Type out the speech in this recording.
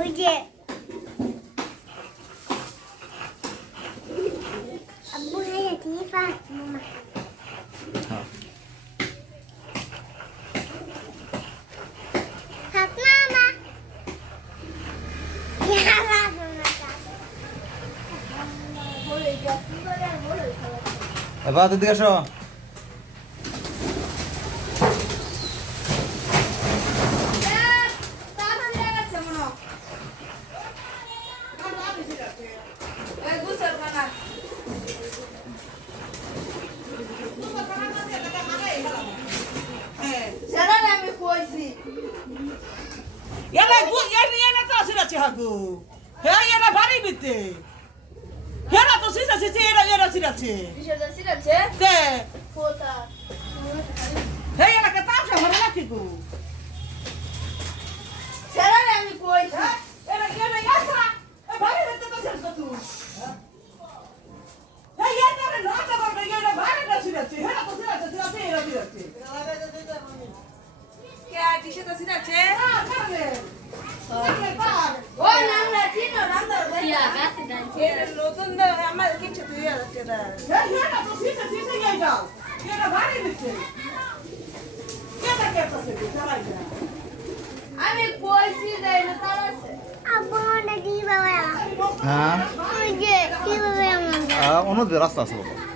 ওই যে আব্বু হয়ে দিফা মামা হ্যাঁ হাত মামা ইয়া মামা বলে যা বলে বলে এবার দিকে আসো হাগু হে এরা ভারী বিতে হেরা তো সিসা সিসি এরা সিরাছে বিষয়টা সিরাছে তে ফোটা হে এরা কে তামসা ভরে রাখি গো সেরা আমি কইছি এরা ইয়াসা এ ভারী বিতে তো সিরছ তুই হে এরা রে নাটা করবে এরা ভারী না সিরাছে হেরা তো সিরাছে এরা সিরাছে কে বিষয়টা সিরাছে হ্যাঁ কারণে ও নামলা চিনো নামলা ইয়া কাছে দান নতুন না আমার কিছু তুই আছে না এটা তো সিসা সিসা যাই যাও এটা ভারী দিচ্ছে কেন কেটছে চালাই না আমি কইছি দেই না তারাছে আব্বু না দিবা হ্যাঁ ওই যে দিবা আমার অনুদ রাস্তা আছে বাবা